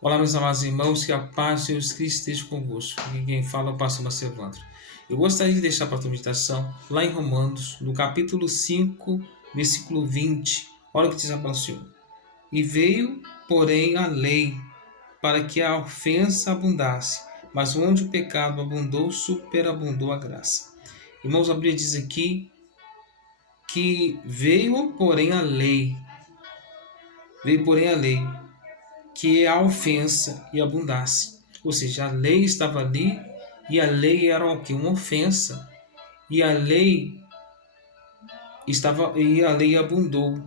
Olá, meus amados irmãos, que a paz de Jesus Cristo esteja convosco. Aqui quem fala é o pastor Macevandro. Eu gostaria de deixar para a tua meditação lá em Romanos, no capítulo 5, versículo 20. Olha o que diz a palavra do Senhor. E veio, porém, a lei para que a ofensa abundasse, mas onde o pecado abundou, superabundou a graça. Irmãos, a Bíblia diz aqui que veio, porém, a lei. Veio, porém, a lei que a ofensa e abundasse. Ou seja, a lei estava ali e a lei era o que? Uma ofensa. E a lei abundou.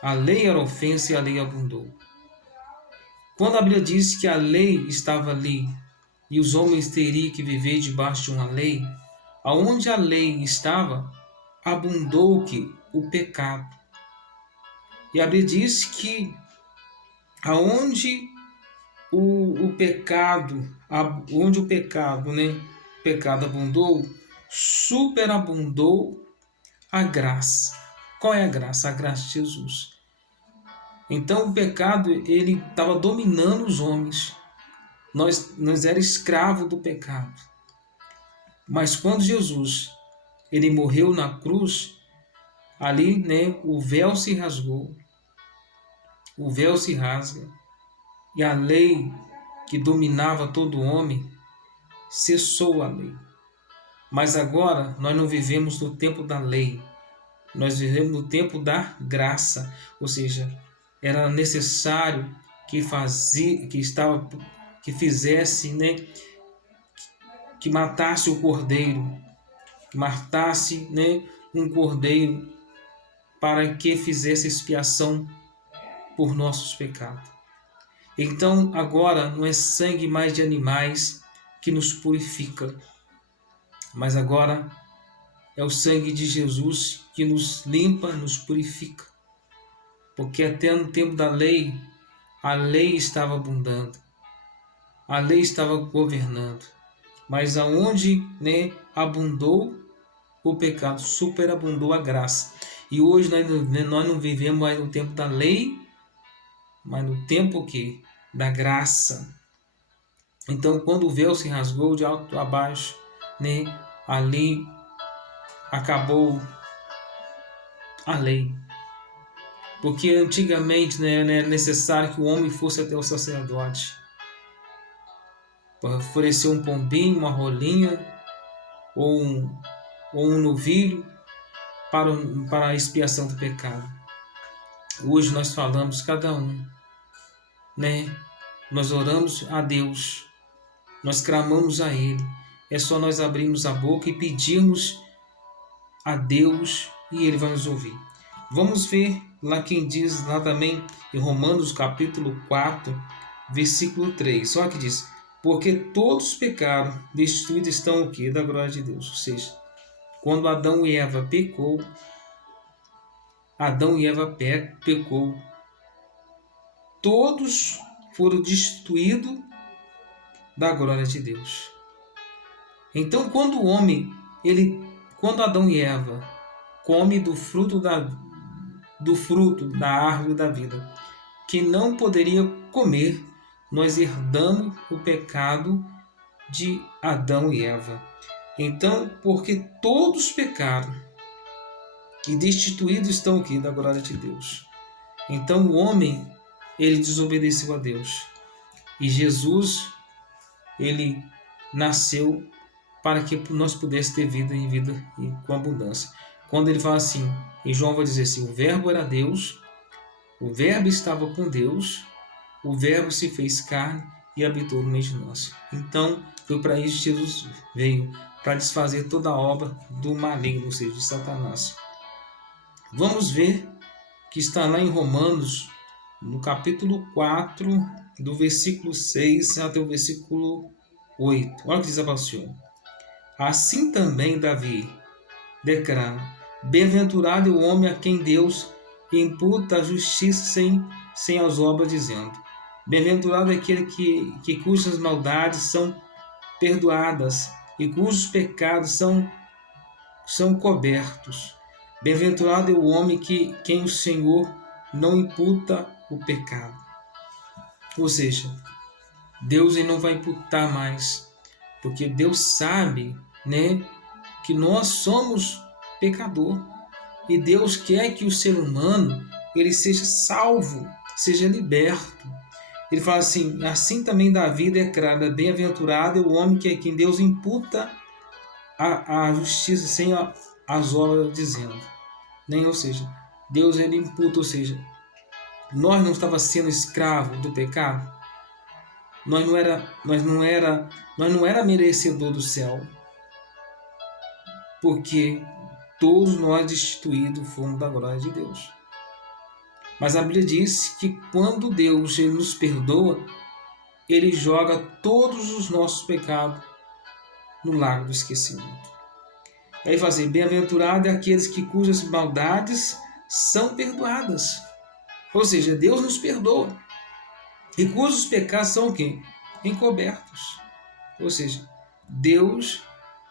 A lei era ofensa e a lei abundou. Quando a Bíblia diz que a lei estava ali e os homens teriam que viver debaixo de uma lei, aonde a lei estava, abundou o que? O pecado. E a Bíblia diz que aonde o pecado, onde o pecado abundou, superabundou a graça. Qual é a graça? A graça de Jesus. Então o pecado, ele estava dominando os homens. Nós era escravo do pecado. Mas quando Jesus, ele morreu na cruz, ali, o véu se rasgou. O véu se rasga. E a lei que dominava todo homem, cessou a lei. Mas agora nós não vivemos no tempo da lei, nós vivemos no tempo da graça, ou seja, era necessário que fizesse, que matasse o cordeiro, que matasse, um cordeiro para que fizesse expiação por nossos pecados. Então agora não é sangue mais de animais que nos purifica, mas agora é o sangue de Jesus que nos limpa, nos purifica. Porque até no tempo da lei, a lei estava abundando, a lei estava governando. Mas aonde, abundou o pecado, superabundou a graça. E hoje nós não vivemos mais no tempo da lei, mas no tempo que? Da graça. Então, quando o véu se rasgou de alto a baixo, ali acabou a lei. Porque antigamente era necessário que o homem fosse até o sacerdote para oferecer um pombinho, uma rolinha ou um novilho para a expiação do pecado. Hoje nós falamos cada um, nós oramos a Deus, nós clamamos a Ele. É só nós abrirmos a boca e pedirmos a Deus e Ele vai nos ouvir. Vamos ver lá quem diz lá também em Romanos capítulo 4, versículo 3. Olha que diz: porque todos pecaram, destituídos estão o quê? Da glória de Deus. Ou seja, quando Adão e Eva pecou, todos foram destituídos da glória de Deus. Então, quando Adão e Eva come do fruto da árvore da vida, que não poderia comer, nós herdamos o pecado de Adão e Eva. Então, porque todos pecaram e destituídos estão aqui da glória de Deus. Então o homem, ele desobedeceu a Deus. E Jesus, ele nasceu para que nós pudéssemos ter vida e vida com abundância. Quando ele fala assim, em João vai dizer assim, o verbo era Deus, o verbo estava com Deus, o verbo se fez carne e habitou no meio de nós. Então, foi para isso que Jesus veio, para desfazer toda a obra do maligno, ou seja, de Satanás. Vamos ver que está lá em Romanos, no capítulo 4, do versículo 6 até o versículo 8. Olha o que diz a palavra. Assim também Davi declara: bem-aventurado é o homem a quem Deus imputa a justiça sem as obras, dizendo: bem-aventurado é aquele que cujas maldades são perdoadas e cujos pecados são cobertos. Bem-aventurado é o homem quem o Senhor não imputa o pecado. Ou seja, Deus ele não vai imputar mais, porque Deus sabe, né, que nós somos pecador e Deus quer que o ser humano ele seja salvo, seja liberto. Ele fala assim também Davi declara, bem-aventurado é o homem que é quem Deus imputa a justiça sem as obras dizendo, nem, ou seja, Deus ele imputa, ou seja, nós não estava sendo escravo do pecado, nós não era merecedor do céu, porque todos nós destituídos fomos da glória de Deus. Mas a Bíblia diz que quando Deus ele nos perdoa, ele joga todos os nossos pecados no lago do esquecimento. Aí fala assim, bem-aventurado é aqueles cujas maldades são perdoadas. Ou seja, Deus nos perdoa. E cujos pecados são o quê? Encobertos. Ou seja, Deus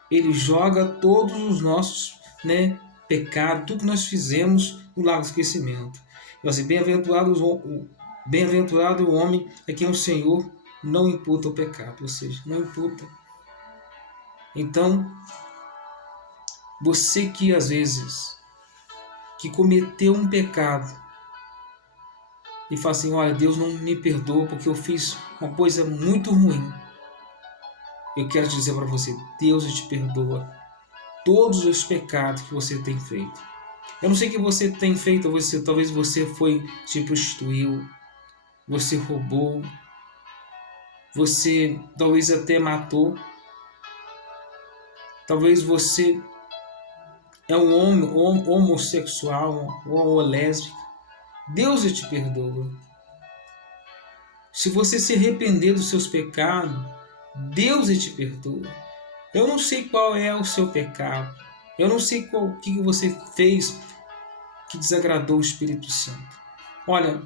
ele joga todos os nossos, né, pecados, tudo que nós fizemos no lago do esquecimento. Então, assim, bem-aventurado o homem a quem o Senhor não imputa o pecado, ou seja, não imputa. Então, você que às vezes que cometeu um pecado e fala assim, olha, Deus não me perdoa porque eu fiz uma coisa muito ruim. Eu quero dizer para você, Deus te perdoa todos os pecados que você tem feito. Eu não sei o que você tem feito, talvez você se prostituiu, você roubou, você talvez até matou, talvez você é um homem homossexual ou lésbica. Deus te perdoa. Se você se arrepender dos seus pecados, Deus te perdoa. Eu não sei qual é o seu pecado. Eu não sei o que você fez que desagradou o Espírito Santo. Olha,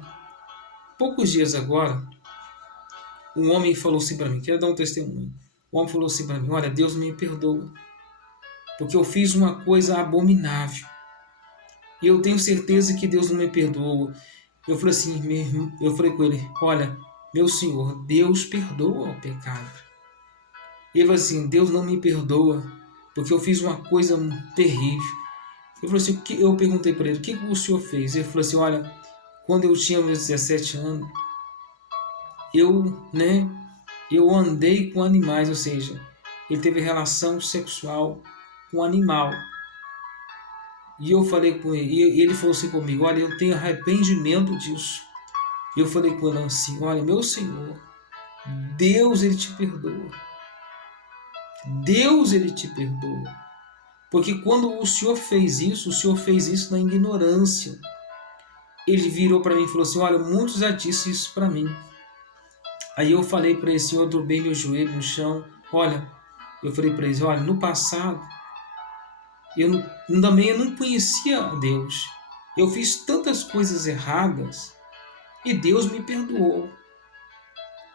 poucos dias agora, um homem falou assim para mim, quero dar um testemunho. O homem falou assim para mim, olha, Deus me perdoa, porque eu fiz uma coisa abominável. E eu tenho certeza que Deus não me perdoa. Eu falei assim, eu falei com ele, olha, meu Senhor, Deus perdoa o pecado. E ele falou assim, Deus não me perdoa, porque eu fiz uma coisa terrível. Eu falei assim, eu perguntei para ele, o que o senhor fez? Ele falou assim, olha, quando eu tinha meus 17 anos, eu andei com animais, ou seja, ele teve relação sexual com animal. E eu falei com ele, e ele falou assim comigo, olha, eu tenho arrependimento disso. E eu falei com ele assim, olha, meu Senhor, Deus ele te perdoa. Deus ele te perdoa. Porque quando o Senhor fez isso na ignorância. Ele virou para mim e falou assim, olha, muitos já disseram isso para mim. Aí eu falei para ele, Senhor, eu dobrei meu joelho no chão. Olha, eu falei para ele, olha, no passado, eu não conhecia Deus. Eu fiz tantas coisas erradas e Deus me perdoou.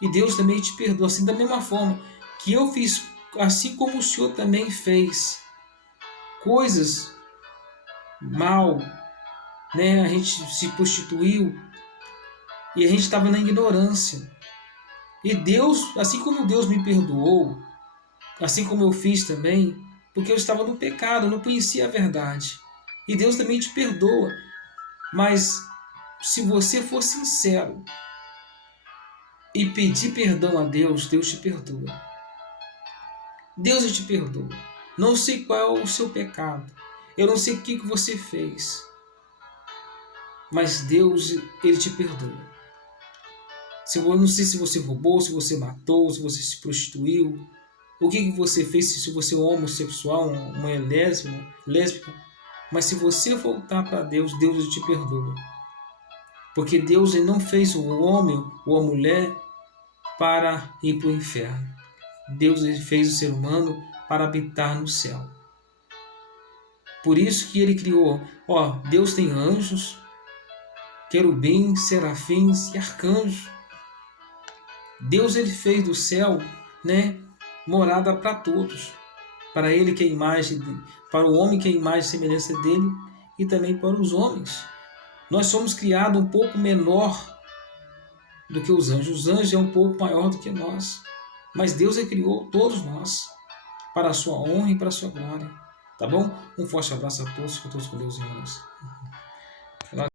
E Deus também te perdoa, assim da mesma forma que eu fiz, assim como o Senhor também fez coisas mal, né? A gente se prostituiu e a gente estava na ignorância. E Deus, assim como Deus me perdoou, assim como eu fiz também, porque eu estava no pecado, eu não conhecia a verdade. E Deus também te perdoa. Mas se você for sincero e pedir perdão a Deus, Deus te perdoa. Deus te perdoa. Não sei qual é o seu pecado. Eu não sei o que você fez. Mas Deus, ele te perdoa. Eu não sei se você roubou, se você matou, se você se prostituiu, o que você fez, se você é homossexual, uma mulher lésbica. Mas se você voltar para Deus, Deus te perdoa. Porque Deus ele não fez o homem ou a mulher para ir para o inferno. Deus ele fez o ser humano para habitar no céu. Por isso que ele criou, Deus tem anjos, querubins, serafins e arcanjos. Deus ele fez do céu, né, morada para todos, para ele que é a imagem, para o homem que é a imagem e semelhança dele e também para os homens. Nós somos criados um pouco menor, do que os anjos. Os anjos é um pouco maior do que nós. Mas Deus criou todos nós para a sua honra e para a sua glória. Tá bom? Um forte abraço a todos. Fiquem todos com Deus, irmãos.